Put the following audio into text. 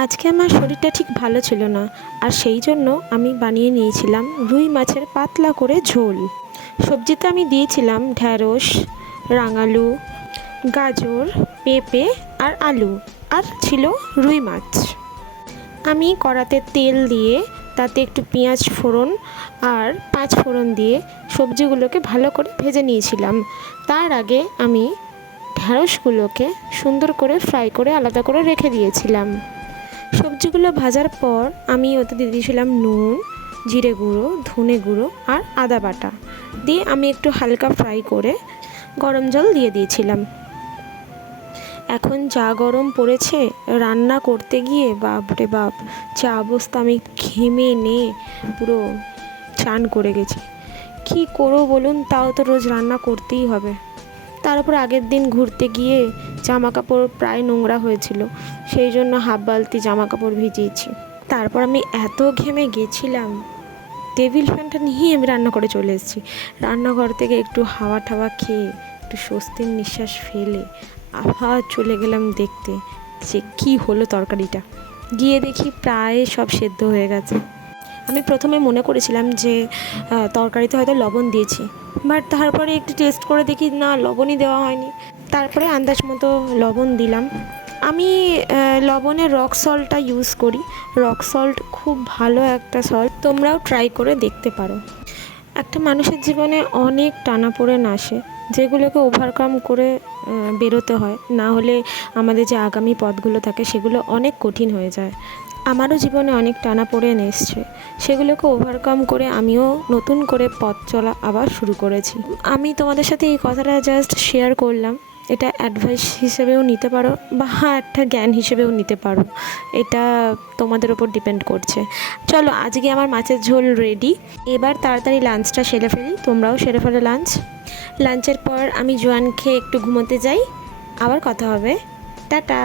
আজকে আমার শরীরটা ঠিক ভালো ছিল না, আর সেই জন্য আমি বানিয়ে নিয়েছিলাম রুই মাছের পাতলা করে ঝোল। সবজিতে আমি দিয়েছিলাম ঢ্যাঁড়স, রাঙালু, গাজর, পেঁপে আর আলু, আর ছিল রুই মাছ। আমি কড়াতে তেল দিয়ে তাতে একটু পেঁয়াজ ফোড়ন আর পাঁচ ফোড়ন দিয়ে সবজিগুলোকে ভালো করে ভেজে নিয়েছিলাম। তার আগে আমি ঢ্যাঁড়সগুলোকে সুন্দর করে ফ্রাই করে আলাদা করে রেখে দিয়েছিলাম। সবজিগুলো ভাজার পর আমি ওতে দিয়ে দিয়েছিলাম নুন, জিরে গুঁড়ো, ধনে গুঁড়ো আর আদা বাটা দিয়ে আমি একটু হালকা ফ্রাই করে গরম জল দিয়ে দিয়েছিলাম। এখন যা গরম পড়েছে, রান্না করতে গিয়ে বাপরে বাপ যা অবস্থা, আমি ঘেমে পুরো চান করে গেছি। কী করবো বলুন, তাও তো রোজ রান্না করতেই হবে। তার উপর আগের দিন ঘুরতে গিয়ে জামা কাপড় প্রায় নোংরা হয়েছিল, সেই জন্য হাফ বালতি জামা কাপড় ভিজিয়েছি। তারপর আমি এত ঘেমে গেছিলাম, টেবিল ফ্যানটা নিয়ে আমি রান্না করে চলে এসেছি। রান্নাঘর থেকে একটু হাওয়া টাওয়া খেয়ে একটু স্বস্তির নিঃশ্বাস ফেলে আবার চলে গেলাম দেখতে যে কী হলো তরকারিটা। গিয়ে দেখি প্রায় সব সেদ্ধ হয়ে গেছে। আমি প্রথমে মনে করেছিলাম যে তরকারিতে হয়তো লবণ দিয়েছি, বাট তারপরে একটু টেস্ট করে দেখি না, লবণই দেওয়া হয়নি। তারপরে আন্দাজ মতো লবণ দিলাম। আমি লবণের রক সল্টটা ইউজ করি। রক সল্ট খুব ভালো একটা সল্ট, তোমরাও ট্রাই করে দেখতে পারো। একটা মানুষের জীবনে অনেক টানাপোড়েন আসে, যেগুলোকে ওভারকাম করে বেরোতে হয়, না হলে আমাদের যে আগামী পথগুলো থাকে সেগুলো অনেক কঠিন হয়ে যায়। আমারও জীবনে অনেক টানাপোড়েন এসছে, সেগুলোকে ওভারকাম করে আমিও নতুন করে পথ চলা আবার শুরু করেছি। আমি তোমাদের সাথে এই কথাটা জাস্ট শেয়ার করলাম। এটা অ্যাডভাইস হিসেবেও নিতে পারো বা একটা জ্ঞান হিসেবেও নিতে পারো, এটা তোমাদের ওপর ডিপেন্ড করছে। চলো, আজকে আমার মাছের ঝোল রেডি। এবার তাড়াতাড়ি লাঞ্চটা সেরে ফেলি, তোমরাও সেরে ফেলো লাঞ্চ। লাঞ্চের পর আমি জোয়ান খেয়ে একটু ঘুমোতে যাই। আবার কথা হবে, টাটা।